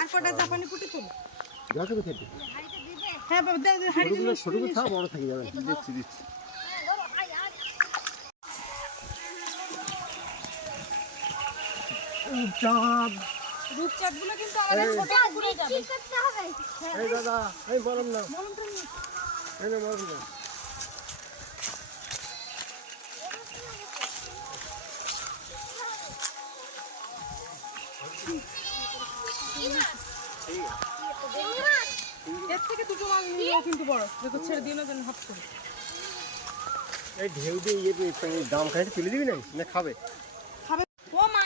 আর কটা জাপানি পুটি তোলো। যতটুকু খেতে হ্যাঁ বাবা দে দে হাড়ি ছোটগুলো থাক বড় থেকে যাবে। দিচ্ছি দিচ্ছি। চাঁদ রূপচাঁদ। গুলো কিন্তু আমাদের ছোট পুকুরে যাবে। এই দাদা এই বলম না। এই না বলম না এর থেকে দুটো মাছ নিয়ে কিন্তু বড়। দেখো ছেড়ে দিও না যেন হাত করে। এই ঢেউ দিয়ে ইয়ে দাম খাইতে তুলে দিবি না না খাবে? খাবে? ও মা!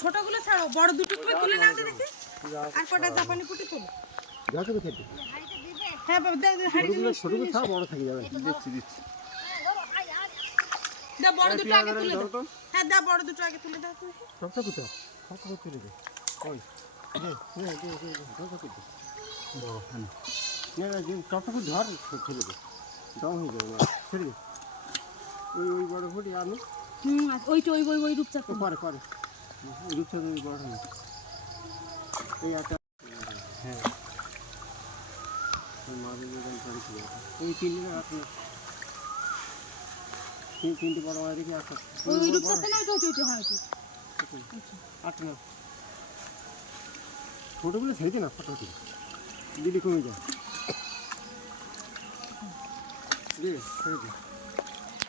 ছোটগুলো ছাড়ো বড় দুটো করে তুলে নাও তো দেখি। আর কটা জাপানি পুটি তোলো। হ্যাঁ বাবা ছোটগুলো থাক বড় থেকে যাবে। দিচ্ছি দিচ্ছি। দে বড় দুটো আগে তুলে দাও হ্যাঁ দা বড় দুটো আগে তুলে দাও। তো দেখি। যতটুকু থাক যতটুকু তুলে দে। ওই না না যতটুকু ধর ছেড়ে দে। দম হয়ে যাবে ছেড়ে দে। ওই ওই বড় ফুটি আলু। ওই তো ওই ওই ওই রূপচাঁদ পরে পরে। ওই রূপচাঁদ ওই বড় হলো এই একটা হ্যাঁ। ওই করে এই তিনটে রাখি তিন তিনটে বড় দেখি ওই ওই রূপচাঁদ না ছোটোগুলো ছেড়ে দে না ফটো দিদি কমে যায়।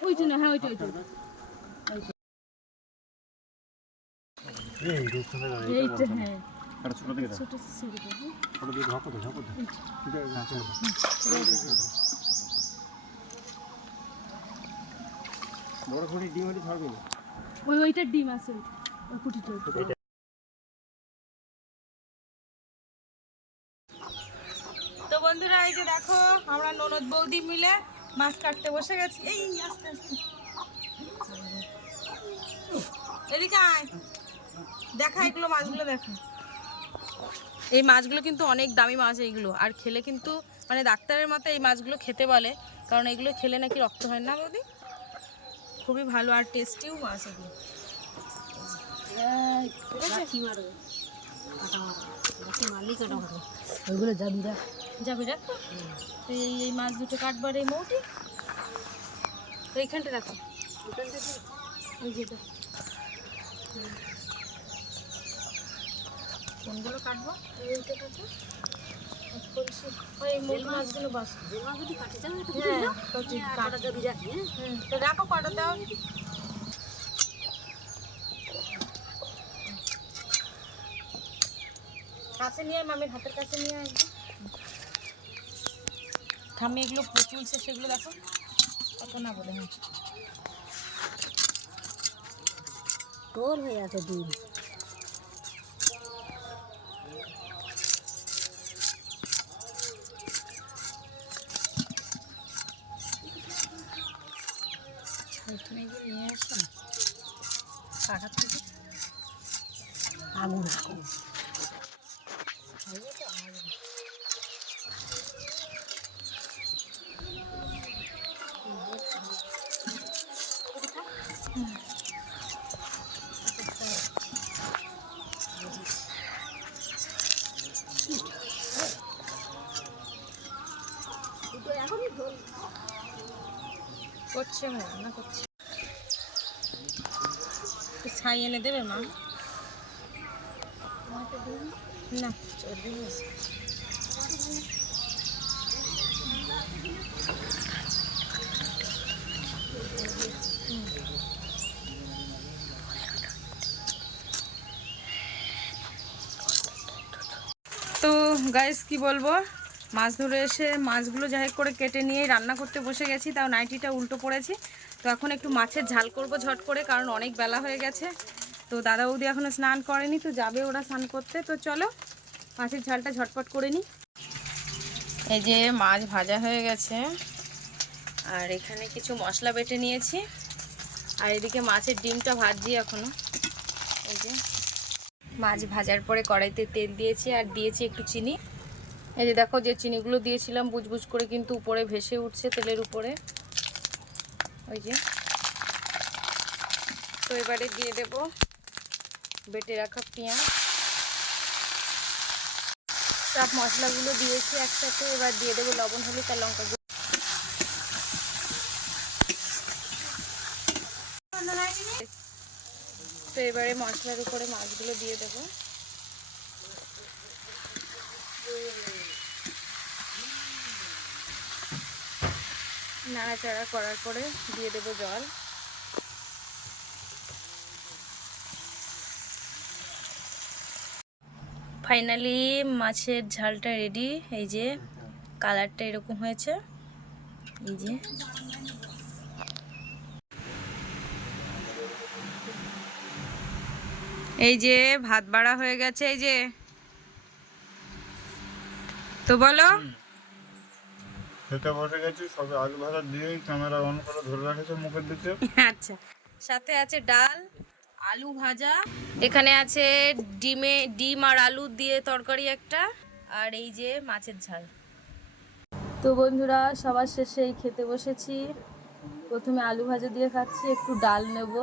ওইটা না হ্যাঁ ওইটা ওইটা। এইটা হ্যাঁ। একটা ছোটো দিকে দাও ছোট ছেড়ে দাও। ছোটো দিকে ঝাঁকো দে ঝাঁকো দে ঠিক আছে ঝাঁকো বড় ফুটি ডিম হলে ছাড়বি না? ওই ওইটার ডিম আছে ওই আমরা বৌদি মিলে মাছ কাটতে বসে গেছি এই আস্তে আস্তে এদিকে আয় দেখা এগুলো মাছগুলো দেখা এই মাছগুলো কিন্তু অনেক দামি মাছ এইগুলো আর খেলে কিন্তু মানে ডাক্তারের মতে এই মাছগুলো খেতে বলে কারণ এগুলো খেলে নাকি রক্ত হয় না বৌদি খুবই ভালো আর টেস্টিও মাছ এগুলো যাবি না যাবে রাখো তো। এই এই মাছ দুটো কাটবার এই মৌটি। তো এইখানটা রাখো। ওই যে এটা। হুম। কোনগুলো কাটবো? এইটা কাটো আর কলসি। ওই এই মৌটি মাছগুলো বাস। যেমন যদি কাটে যাবে একটু হ্যাঁ কলসি কাটো। যাবি রাখি হ্যাঁ। হুম তো রাখো কটা দাও কাছে নিয়ে আয়, মামির হাতের কাছে নিয়ে আয় ঠাম্মি এগুলো তুলছে সেগুলো দেখো। কত না বলে হ্যাঁ। তোর হয়ে আছে গিয়ে নিয়ে আসো। কাটার থেকে আগুন আগুন করছে মা রান্না করছে একটু ছাই এনে দেবে মা না চর্বি হয়েছে তো গাইস কি বলব মাছ ধরে এসে মাছগুলো যাই করে কেটে নিয়ে রান্না করতে বসে গেছি, তাও নাইটিটা উল্টো পড়েছি। তো এখন একটু মাছের ঝাল করব ঝট করে, কারণ অনেক বেলা হয়ে গেছে। তো দাদা বৌদি এখনও স্নান করেনি, তো যাবে ওরা স্নান করতে। তো চলো, মাছের ঝালটা ঝটপট করে নিই। এই যে মাছ ভাজা হয়ে গেছে, আর এখানে কিছু মশলা বেটে নিয়েছি। আর এদিকে মাছের ডিমটা ভাজছি এখনও এই যে মাছ ভাজার পরে কড়াইতে তেল দিয়েছি আর দিয়েছি একটু চিনি। এই যে দেখো যে চিনিগুলো দিয়েছিলাম বুজবুজ করে কিন্তু উপরে ভেসে উঠছে তেলের উপরে। ওই যে। তো এবারে দিয়ে দেব বেটে রাখা পেঁয়াজ। সব মশলাগুলো দিয়েছি একসাথে, এবার দিয়ে দেবো লবণ, হলুদ আর লঙ্কা গুঁড়ো। তো এবারে মশলার উপরে মাছগুলো দিয়ে দেবো। নাড়াচাড়া করার পরে দিয়ে দেবো জল। ফাইনালি মাছের ঝালটা রেডি এই যে কালারটা এরকম হয়েছে। এই যে। এই যে ভাত বাড়া হয়ে গেছে, এই যে। তো বলো। খেতে বসে গেছি, সবে আলু ভাজা দিয়েই ক্যামেরা অন করে ধরে রেখেছে মুখের দিকে। আচ্ছা সাথে আছে ডাল, আলু ভাজা, এখানে আছে ডিমে, ডিম আর আলু দিয়ে তরকারি একটা, আর এই যে মাছের ঝাল। তো বন্ধুরা, সবার শেষে খেতে বসেছি। প্রথমে আলু ভাজা দিয়ে খাচ্ছি, একটু ডাল নেব।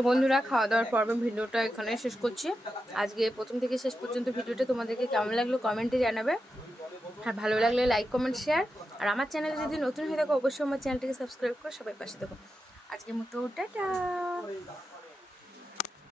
তো বন্ধুরা খাওয়া দাওয়ার পর্বে ভিডিওটা এখানে শেষ করছি। আজকে প্রথম থেকে শেষ পর্যন্ত ভিডিওটা তোমাদেরকে কেমন লাগল কমেন্টে জানাবে। আর ভালো লাগলে লাইক, কমেন্ট, শেয়ার। আর আমার চ্যানেলে যদি নতুন হয়ে থাকো, অবশ্যই আমার চ্যানেলটিকে সাবস্ক্রাইব করে সবাই পাশে থাকো। আজকে মতো, টাটা!